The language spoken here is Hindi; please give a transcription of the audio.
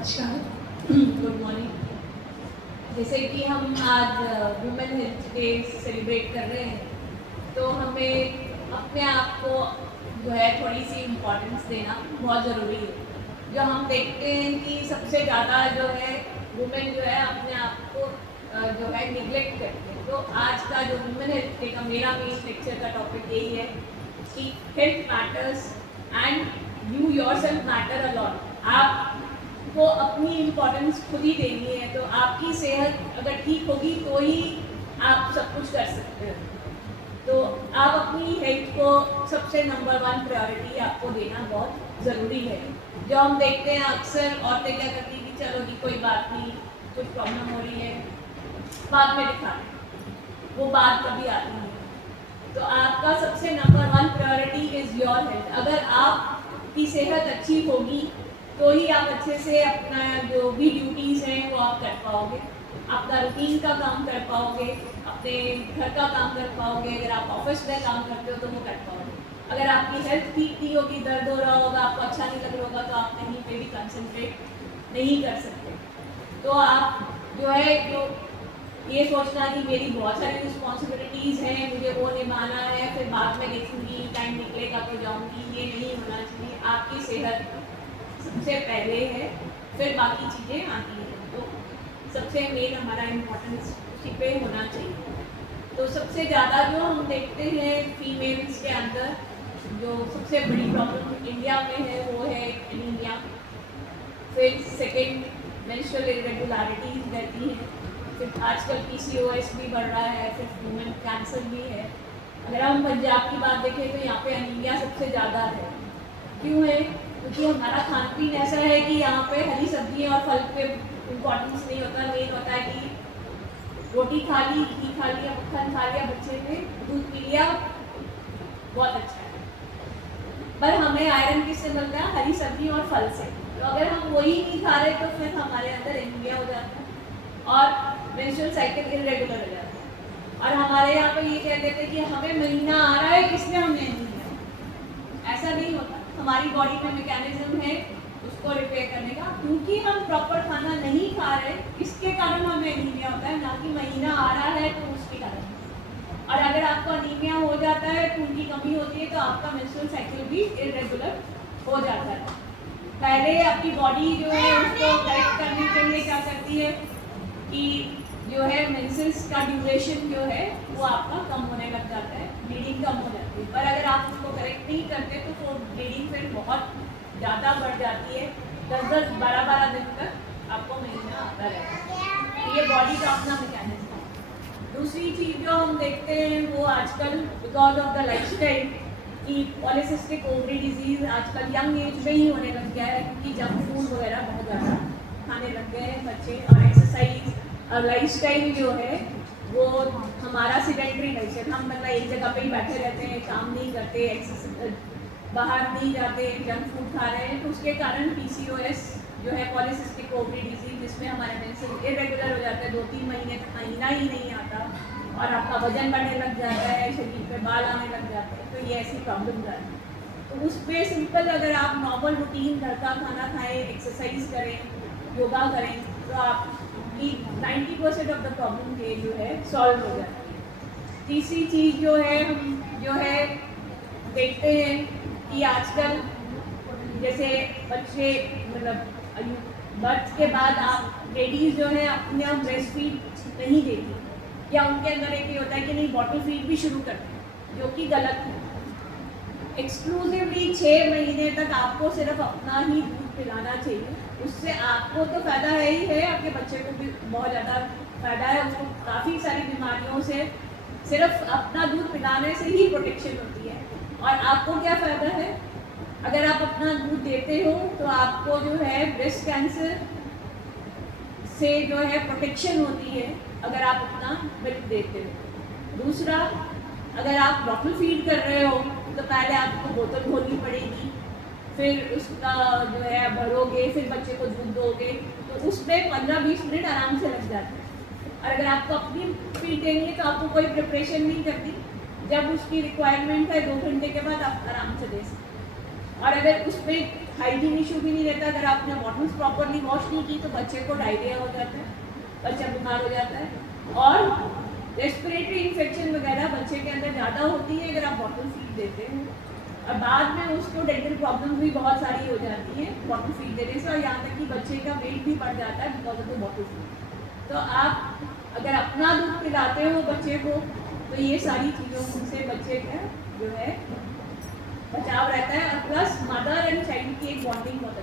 नमस्कार, गुड मॉर्निंग। जैसे कि हम आज वुमेन हेल्थ डे सेलिब्रेट कर रहे हैं, तो हमें अपने आप को जो है थोड़ी सी इम्पोर्टेंस देना बहुत ज़रूरी है। जो हम देखते हैं कि सबसे ज़्यादा जो है वुमेन जो है अपने आप को जो है निगलेक्ट करती है। तो आज का जो वुमेन हेल्थ डे का मेरा मेन लेक्चर का टॉपिक यही है कि health matters and you yourself matter a lot. आप को अपनी इम्पोर्टेंस खुद ही देनी है। तो आपकी सेहत अगर ठीक होगी तो ही आप सब कुछ कर सकते हो। तो आप अपनी हेल्थ को सबसे नंबर 1 प्रायोरिटी आपको देना बहुत ज़रूरी है। जो हम देखते हैं अक्सर औरतें क्या करती हैं कि चलो जी कोई बात नहीं, कुछ प्रॉब्लम हो रही है, बाद में दिखा लें, वो बात कभी आती नहीं। तो आपका सबसे number 1 priority is your health. अगर आपकी सेहत अच्छी होगी तो ही आप अच्छे से अपना जो भी ड्यूटीज़ हैं वो आप कर पाओगे, आपका रूटीन का काम कर पाओगे, अपने घर का काम कर पाओगे। अगर आप ऑफिस में काम करते हो तो वो कर पाओगे। अगर आपकी हेल्थ ठीक नहीं होगी, दर्द हो रहा होगा, आपको अच्छा नहीं लग रहा होगा, तो आप कहीं पे भी कंसंट्रेट नहीं कर सकते। तो आप जो है जो ये सोचना कि मेरी बहुत सारी रिस्पॉन्सिबिलिटीज़ हैं, मुझे वो निभाना है, फिर बाद में देखूँगी, टाइम निकलेगा तो जाऊँगी, ये नहीं होना चाहिए। आपकी सेहत सबसे पहले है, फिर बाकी चीज़ें आती हैं। तो सबसे मेन हमारा इम्पोर्टेंस उसी पे होना चाहिए। तो सबसे ज़्यादा जो हम देखते हैं फीमेल्स के अंदर जो सबसे बड़ी प्रॉब्लम इंडिया में है वो है एनीमिया। फिर सेकेंड मेंस्ट्रुअल इरेगुलरिटीज रहती हैं। फिर आजकल PCOS भी बढ़ रहा है, फिर वुमेन कैंसर भी है। अगर हम पंजाब की बात देखें तो यहाँ पे एनीमिया सबसे ज़्यादा है। क्यों है? क्योंकि हमारा खान पीन ऐसा है कि यहाँ पे हरी सब्जियाँ और फल पे इम्पोर्टेंस नहीं होता। मेन होता है कि रोटी खा ली, घी खा लिया, मक्खन खा लिया, बच्चे ने दूध पी लिया, बहुत अच्छा है। पर हमें आयरन किससे मिलता है? हरी सब्जी और फल से। तो अगर हम वही नहीं खा रहे तो फिर हमारे अंदर एनीमिया हो जाता है और मेंस्ट्रुअल साइकिल इरेगुलर हो जाता है। और हमारे यहाँ पे ये कह देते हैं कि हमें महीना आ रहा है, किसमें हमें एनीमिया। ऐसा नहीं होता। हमारी बॉडी में मैकेनिज्म है उसको रिपेयर करने का। क्योंकि हम प्रॉपर खाना नहीं खा रहे, इसके कारण हमें एनीमिया होता है, ना कि महीना आ रहा है तो उसके कारण। और अगर आपको एनीमिया हो जाता है, खून की कमी होती है, तो आपका मेंस्ट्रुअल साइकिल भी इरेगुलर हो जाता है। पहले आपकी बॉडी जो है उसको करेक्ट करने के लिए क्या करती है कि जो है मेंसेस का ड्यूरेशन जो है वो आपका कम होने लग जाता है, ब्लीडिंग कम हो जाती है। पर अगर आप उसको करेक्ट नहीं करते तो वो ब्लीडिंग फिर बहुत ज़्यादा बढ़ जाती है। 10-10, 12-12 दिन तक आपको महीना आता रहता है। ये बॉडी का अपना मैकेनिज्म है। दूसरी चीज़ जो हम देखते हैं वो आजकल बिकॉज ऑफ द लाइफस्टाइल कि पॉलीसिस्टिक ओवरी डिजीज़ आजकल यंग एज में ही होने लग गया है, क्योंकि जंक फूड वगैरह बहुत ज़्यादा खाने लग गए हैं बच्चे। और एक्सरसाइज और लाइफस्टाइल जो है वो हमारा सिडेंटरी लाइफस्टाइल, हम मतलब एक जगह पे ही बैठे रहते हैं, काम नहीं करते, एक्सरसाइज बाहर नहीं जाते, जंक फूड खा रहे हैं। तो उसके कारण PCOS जो है पॉलीसिस्टिक ओवरी डिजीज, जिसमें हमारे मेंसेस इरेगुलर हो जाता है, 2-3 महीने तक महीना ही नहीं आता और आपका वजन बढ़ने लग जाता है, शरीर पे बाल आने लग जाते हैं। तो ये ऐसी प्रॉब्लम है। तो उस पर सिंपल अगर आप नॉर्मल रूटीन घर का खाना खाएं, एक्सरसाइज करें, योगा करें, तो आपकी 90% ऑफ द प्रॉब्लम के जो है सॉल्व हो जाती है। तीसरी चीज़ जो है हम जो है देखते हैं कि आजकल जैसे बच्चे मतलब बर्थ के बाद आप लेडीज़ जो है अपने आप ब्रेस्ट फीड नहीं देती, या उनके अंदर एक ये होता है कि नहीं बॉटल फीड भी शुरू करते हैं, जो कि गलत है। एक्सक्लूसिवली 6 महीने तक आपको सिर्फ अपना ही दूध पिलाना चाहिए। उससे आपको तो फ़ायदा है ही है, आपके बच्चे को भी बहुत ज़्यादा फ़ायदा है। उसको काफ़ी सारी बीमारियों से सिर्फ अपना दूध पिलाने से ही प्रोटेक्शन होती है। और आपको क्या फ़ायदा है? अगर आप अपना दूध देते हो तो आपको जो है ब्रेस्ट कैंसर से जो है प्रोटेक्शन होती है, अगर आप अपना मिल्क देते हो। दूसरा, अगर आप बॉटल फीड कर रहे हो तो पहले आपको बोतल खोलनी पड़ेगी, फिर उसका जो है भरोगे, फिर बच्चे को दूध दोगे, तो उसमें 15-20 मिनट आराम से लग जाते हैं। और अगर आपको अपनी फीड देनी है तो आपको कोई प्रिपरेशन नहीं करती, जब उसकी रिक्वायरमेंट है 2 घंटे के बाद आप आराम से दे सकते हैं। और अगर उसमें हाइजीन इशू भी नहीं रहता। अगर आपने बॉटल्स प्रॉपरली वॉश नहीं की तो बच्चे को डायरिया हो जाता है, बच्चा बीमार हो जाता है। और रेस्पिरेटरी इन्फेक्शन वगैरह बच्चे के अंदर ज़्यादा होती है अगर आप बॉटल फीड देते हैं, और बाद में उसको डेंटल प्रॉब्लम्स भी बहुत सारी हो जाती हैं बॉटल फीड देने से, और यहाँ तक कि बच्चे का वेट भी बढ़ जाता है because of the bottle feed. तो आप अगर अपना दूध पिलाते हो बच्चे को तो ये सारी चीज़ों से बच्चे का जो है बचाव रहता है, और प्लस मदर एंड चाइल्ड की एक बॉन्डिंग बहुत